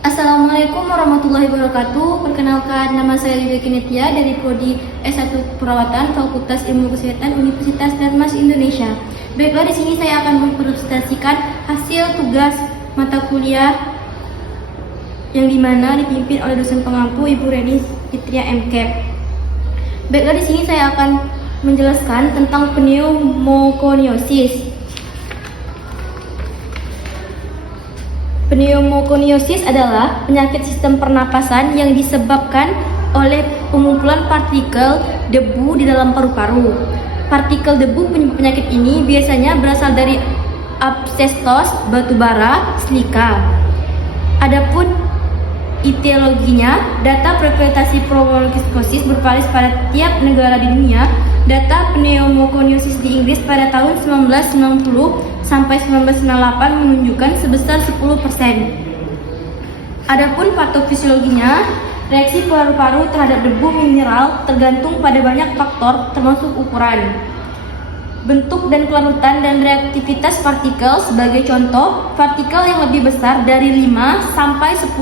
Assalamualaikum warahmatullahi wabarakatuh. Perkenalkan, nama saya Lydia Kinetia dari Prodi S1 Perawatan Fakultas Ilmu Kesehatan Universitas Darmas Indonesia. Baiklah, di sini saya akan mempresentasikan hasil tugas mata kuliah yang dimana dipimpin oleh dosen pengampu Ibu Reni Fitria MKep. Baiklah, di sini saya akan menjelaskan tentang pneumokoniosis. Pneumokoniosis adalah penyakit sistem pernapasan yang disebabkan oleh pengumpulan partikel debu di dalam paru-paru. Partikel debu penyebab penyakit ini biasanya berasal dari asbestos, batu bara, silika. Adapun etiologinya, data fragmentasi pneumokoniosis berbasis pada tiap negara di dunia. Data pneumokoniosis di Inggris pada tahun 1990 sampai 1998 menunjukkan sebesar 10%. Adapun patofisiologinya, reaksi paru-paru terhadap debu mineral tergantung pada banyak faktor termasuk ukuran, bentuk dan kelarutan dan reaktivitas partikel. Sebagai contoh, partikel yang lebih besar dari 5 sampai 10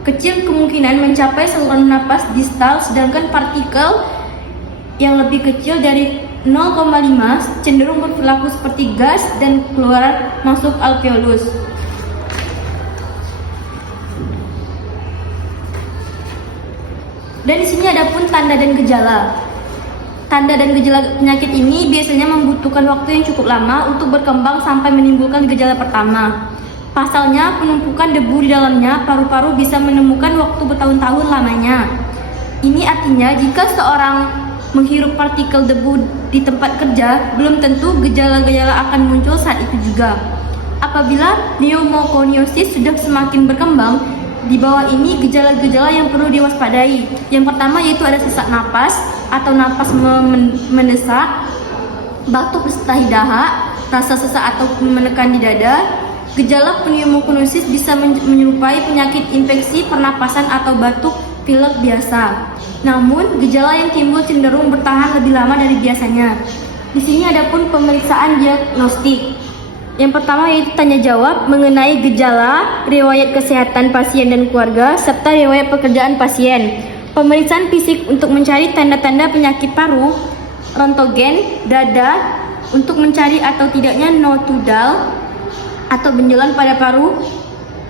kecil kemungkinan mencapai saluran napas distal, sedangkan partikel yang lebih kecil dari 0,5 cenderung berperilaku seperti gas dan keluar masuk alveolus. Dan di sini ada pun tanda dan gejala. Tanda dan gejala penyakit ini biasanya membutuhkan waktu yang cukup lama untuk berkembang sampai menimbulkan gejala pertama. Pasalnya, penumpukan debu di dalamnya paru-paru bisa menemukan waktu bertahun-tahun lamanya. Ini artinya jika seorang menghirup partikel debu di tempat kerja, belum tentu gejala-gejala akan muncul saat itu juga. Apabila pneumokoniosis sudah semakin berkembang, di bawah ini gejala-gejala yang perlu diwaspadai. Yang pertama yaitu ada sesak napas atau napas mendesak, batuk beserta dahak, rasa sesak atau menekan di dada. Gejala pneumokoniosis bisa menyerupai penyakit infeksi pernapasan atau batuk pilek biasa. Namun, gejala yang timbul cenderung bertahan lebih lama dari biasanya. Di sini ada pun pemeriksaan diagnostik. Yang pertama yaitu tanya jawab mengenai gejala, riwayat kesehatan pasien dan keluarga, serta riwayat pekerjaan pasien. Pemeriksaan fisik untuk mencari tanda-tanda penyakit paru, rentgen dada untuk mencari atau tidaknya notudal atau benjolan pada paru,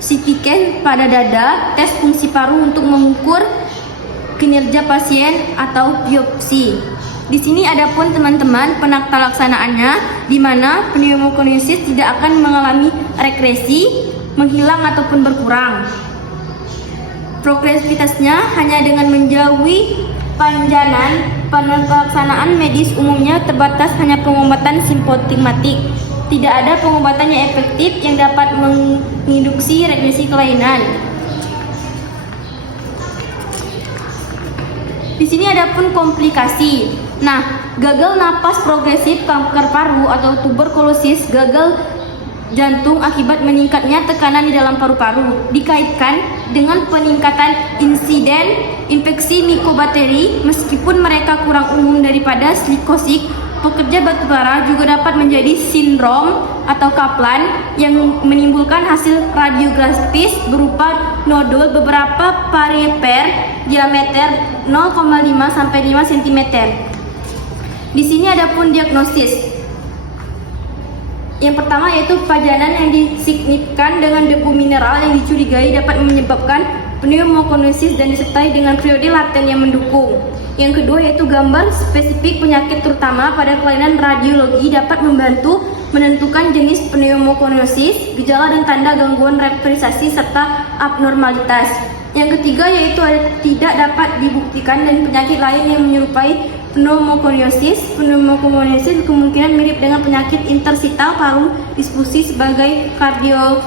CT scan pada dada, tes fungsi paru untuk mengukur kinerja pasien atau biopsi. Di sini ada pun teman-teman penata laksanaannya, di mana pneumokoniosis tidak akan mengalami regresi, menghilang ataupun berkurang. Progresivitasnya hanya dengan menjauhi panjanan. Pelaksanaan medis umumnya terbatas hanya pengobatan simptomatik. Tidak ada pengobatan yang efektif yang dapat menginduksi regresi kelainan. Di sini ada pun komplikasi. Nah, gagal napas progresif, kanker paru atau tuberkulosis, gagal jantung akibat meningkatnya tekanan di dalam paru-paru dikaitkan dengan peningkatan insiden infeksi mikobakteri. Meskipun mereka kurang umum daripada silikosis, pekerja batubara juga dapat menjadi sindrom atau Kaplan yang menimbulkan hasil radiografis berupa nodul beberapa perifer diameter 0,5 sampai 5 cm. Di sini ada pun diagnosis. Yang pertama yaitu pajanan yang disignifikan dengan debu mineral yang dicurigai dapat menyebabkan pneumokoniosis dan disertai dengan periode laten yang mendukung. Yang kedua yaitu gambar spesifik penyakit, terutama pada kelainan radiologi dapat membantu menentukan jenis pneumokoniosis, gejala dan tanda gangguan respiration serta abnormalitas. Yang ketiga yaitu tidak dapat dibuktikan dan penyakit lain yang menyerupai pneumokoniosis. Pneumokoniosis kemungkinan mirip dengan penyakit interstital paru difusi sebagai kardio.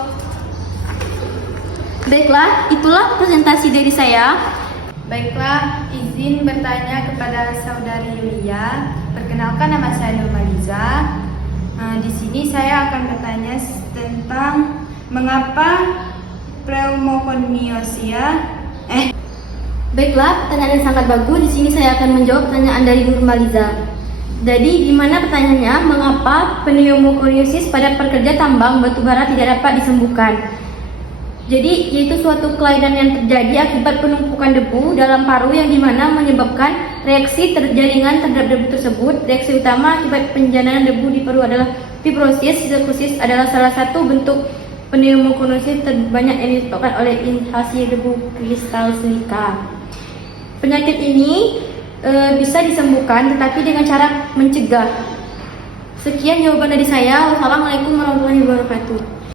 Baiklah, itulah presentasi dari saya. Baiklah, izin bertanya kepada Saudari Yulia. Perkenalkan, nama saya Nurmaliza. Di sini saya akan bertanya tentang mengapa pneumokoniosis. Baiklah, pertanyaan yang sangat bagus. Di sini saya akan menjawab pertanyaan dari Nurmaliza. Jadi, di mana pertanyaannya, mengapa pneumokoniosis pada pekerja tambang batubara tidak dapat disembuhkan? Jadi yaitu suatu kelainan yang terjadi akibat penumpukan debu dalam paru yang dimana menyebabkan reaksi jaringan terhadap debu tersebut. Reaksi utama akibat penjanahan debu di paru adalah fibrosis. Fibrosis adalah salah satu bentuk pneumokoniosis terbanyak yang disebabkan oleh inhalasi debu kristal silika. Penyakit ini bisa disembuhkan tetapi dengan cara mencegah. Sekian jawaban dari saya. Wassalamualaikum warahmatullahi wabarakatuh.